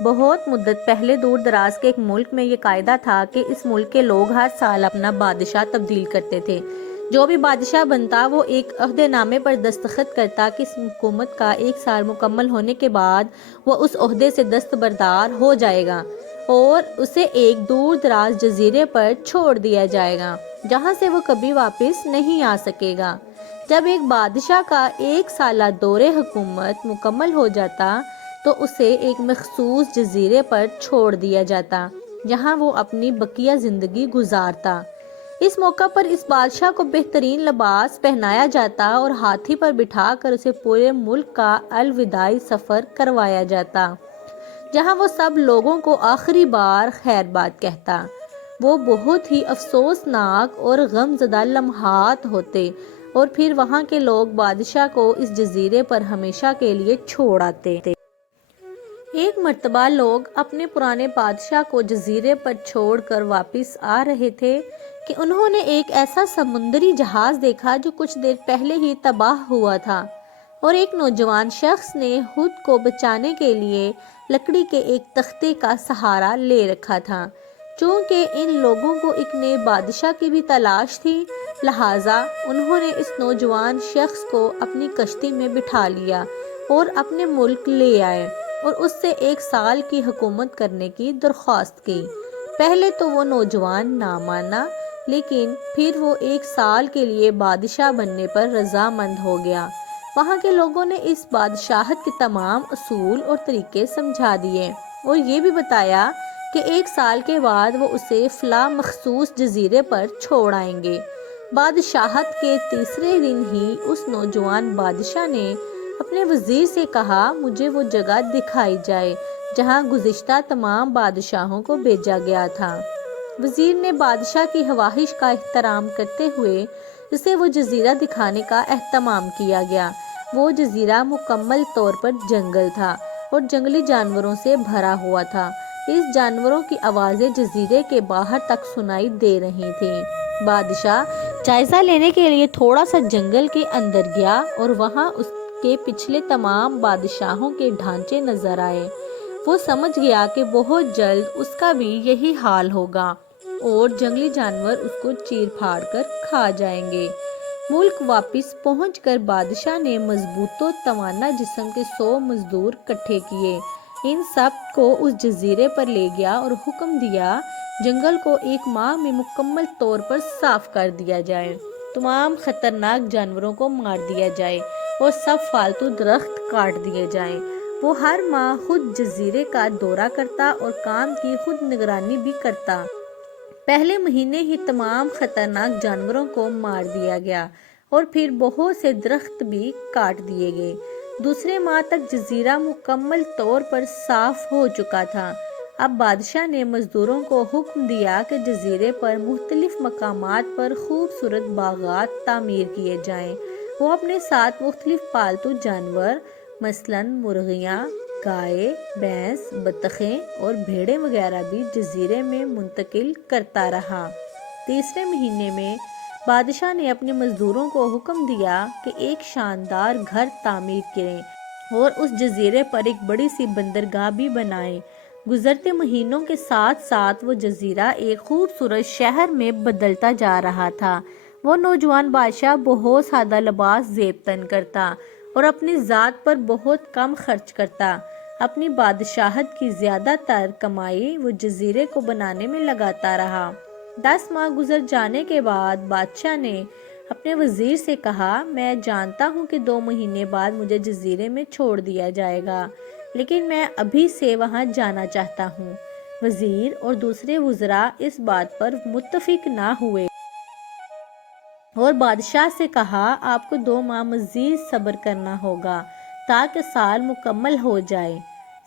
بہت مدت پہلے دور دراز کے ایک ملک میں یہ قاعدہ تھا کہ اس ملک کے لوگ ہر سال اپنا بادشاہ تبدیل کرتے تھے۔ جو بھی بادشاہ بنتا وہ ایک عہدے نامے پر دستخط کرتا کہ اس حکومت کا 1 سال مکمل ہونے کے بعد وہ اس عہدے سے دستبردار ہو جائے گا اور اسے ایک دور دراز جزیرے پر چھوڑ دیا جائے گا جہاں سے وہ کبھی واپس نہیں آ سکے گا۔ جب ایک بادشاہ کا 1 سالہ دور حکومت مکمل ہو جاتا تو اسے ایک مخصوص جزیرے پر چھوڑ دیا جاتا جہاں وہ اپنی بقیہ زندگی گزارتا۔ اس موقع پر اس بادشاہ کو بہترین لباس پہنایا جاتا اور ہاتھی پر بٹھا کر اسے پورے ملک کا الوداعی سفر کروایا جاتا جہاں وہ سب لوگوں کو آخری بار خیر باد کہتا۔ وہ بہت ہی افسوسناک اور غم زدہ لمحات ہوتے اور پھر وہاں کے لوگ بادشاہ کو اس جزیرے پر ہمیشہ کے لیے چھوڑ آتے۔ ایک مرتبہ لوگ اپنے پرانے بادشاہ کو جزیرے پر چھوڑ کر واپس آ رہے تھے کہ انہوں نے ایک ایسا سمندری جہاز دیکھا جو کچھ دیر پہلے ہی تباہ ہوا تھا، اور ایک نوجوان شخص نے خود کو بچانے کے لیے لکڑی کے ایک تختے کا سہارا لے رکھا تھا۔ چونکہ ان لوگوں کو ایک نئے بادشاہ کی بھی تلاش تھی، لہٰذا انہوں نے اس نوجوان شخص کو اپنی کشتی میں بٹھا لیا اور اپنے ملک لے آئے اور اس سے 1 سال کی حکومت کرنے کی درخواست کی۔ پہلے تو وہ نوجوان نہ مانا، لیکن پھر وہ 1 سال کے لیے بادشاہ بننے پر رضامند ہو گیا۔ وہاں کے لوگوں نے اس بادشاہت کے تمام اصول اور طریقے سمجھا دیے اور یہ بھی بتایا کہ 1 سال کے بعد وہ اسے فلاں مخصوص جزیرے پر چھوڑ آئیں گے۔ بادشاہت کے تیسرے دن ہی اس نوجوان بادشاہ نے اپنے وزیر سے کہا، مجھے وہ جگہ دکھائی جائے جہاں گزشتہ تمام بادشاہوں کو بھیجا گیا تھا۔ وزیر نے بادشاہ کی خواہش کا احترام کرتے ہوئے اسے وہ جزیرہ دکھانے کا اہتمام کیا گیا۔ وہ جزیرہ مکمل طور پر جنگل تھا اور جنگلی جانوروں سے بھرا ہوا تھا۔ اس جانوروں کی آوازیں جزیرے کے باہر تک سنائی دے رہی تھیں۔ بادشاہ جائزہ لینے کے لیے تھوڑا سا جنگل کے اندر گیا اور وہاں اس کے پچھلے تمام بادشاہوں کے ڈھانچے نظر آئے۔ وہ سمجھ گیا کہ بہت جلد اس کا بھی یہی حال ہوگا اور جنگلی جانور اس کو چیر پھاڑ کر کھا جائیں گے۔ ملک واپس پہنچ کر بادشاہ نے مضبوط و توانا جسم کے 100 مزدور اکٹھے کیے، ان سب کو اس جزیرے پر لے گیا اور حکم دیا جنگل کو 1 ماہ میں مکمل طور پر صاف کر دیا جائے، تمام خطرناک جانوروں کو مار دیا جائے اور سب فالتو درخت کاٹ دیے جائیں۔ وہ ہر ماہ خود جزیرے کا دورہ کرتا اور کام کی خود نگرانی بھی کرتا۔ پہلے مہینے ہی تمام خطرناک جانوروں کو مار دیا گیا اور پھر بہت سے درخت بھی کاٹ دیے گئے۔ دوسرے ماہ تک جزیرہ مکمل طور پر صاف ہو چکا تھا۔ اب بادشاہ نے مزدوروں کو حکم دیا کہ جزیرے پر مختلف مقامات پر خوبصورت باغات تعمیر کیے جائیں۔ وہ اپنے ساتھ مختلف پالتو جانور مثلاً مرغیاں، گائے، بھینس، بطخیں اور بھیڑیں وغیرہ بھی جزیرے میں منتقل کرتا رہا۔ تیسرے مہینے میں بادشاہ نے اپنے مزدوروں کو حکم دیا کہ ایک شاندار گھر تعمیر کریں اور اس جزیرے پر ایک بڑی سی بندرگاہ بھی بنائیں۔ گزرتے مہینوں کے ساتھ ساتھ وہ جزیرہ ایک خوبصورت شہر میں بدلتا جا رہا تھا۔ وہ نوجوان بادشاہ بہت سادہ لباس زیب تن کرتا اور اپنی ذات پر بہت کم خرچ کرتا۔ اپنی بادشاہت کی زیادہ تر کمائی وہ جزیرے کو بنانے میں لگاتا رہا۔ 10 ماہ گزر جانے کے بعد بادشاہ نے اپنے وزیر سے کہا، میں جانتا ہوں کہ 2 مہینے بعد مجھے جزیرے میں چھوڑ دیا جائے گا، لیکن میں ابھی سے وہاں جانا چاہتا ہوں۔ وزیر اور دوسرے وزراء اس بات پر متفق نہ ہوئے اور بادشاہ سے کہا، آپ کو 2 ماہ مزید صبر کرنا ہوگا تاکہ سال مکمل ہو جائے۔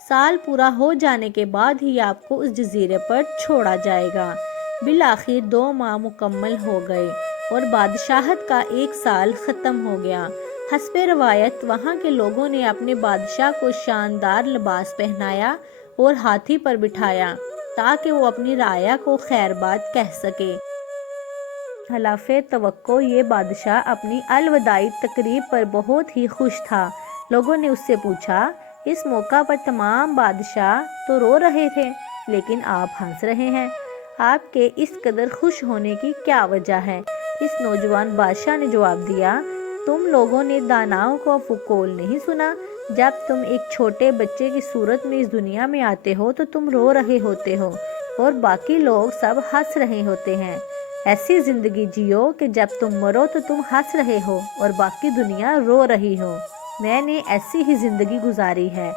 سال پورا ہو جانے کے بعد ہی آپ کو اس جزیرے پر چھوڑا جائے گا۔ بالآخر 2 ماہ مکمل ہو گئے اور بادشاہت کا 1 سال ختم ہو گیا۔ حسب روایت وہاں کے لوگوں نے اپنے بادشاہ کو شاندار لباس پہنایا اور ہاتھی پر بٹھایا تاکہ وہ اپنی رعایا کو خیر باد کہہ سکے۔ خلاف توقع یہ بادشاہ اپنی الوداعی تقریب پر بہت ہی خوش تھا۔ لوگوں نے اس سے پوچھا، اس موقع پر تمام بادشاہ تو رو رہے تھے، لیکن آپ ہنس رہے ہیں۔ آپ کے اس قدر خوش ہونے کی کیا وجہ ہے؟ اس نوجوان بادشاہ نے جواب دیا، تم لوگوں نے داناؤں کو قول نہیں سنا؟ جب تم ایک چھوٹے بچے کی صورت میں اس دنیا میں آتے ہو تو تم رو رہے ہوتے ہو اور باقی لوگ سب ہنس رہے ہوتے ہیں۔ ایسی زندگی جیو کہ جب تم مرو تو تم ہنس رہے ہو اور باقی دنیا رو رہی ہو۔ میں نے ایسی ہی زندگی گزاری ہے۔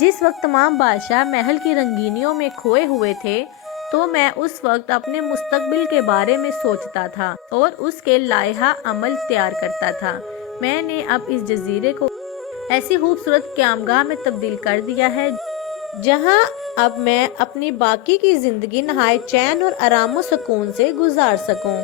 جس وقت تمام بادشاہ محل کی رنگینیوں میں کھوئے ہوئے تھے تو میں اس وقت اپنے مستقبل کے بارے میں سوچتا تھا اور اس کے لائحہ عمل تیار کرتا تھا۔ میں نے اب اس جزیرے کو ایسی خوبصورت قیامگاہ میں تبدیل کر دیا ہے جہاں اب میں اپنی باقی کی زندگی نہایت چین اور آرام و سکون سے گزار سکوں۔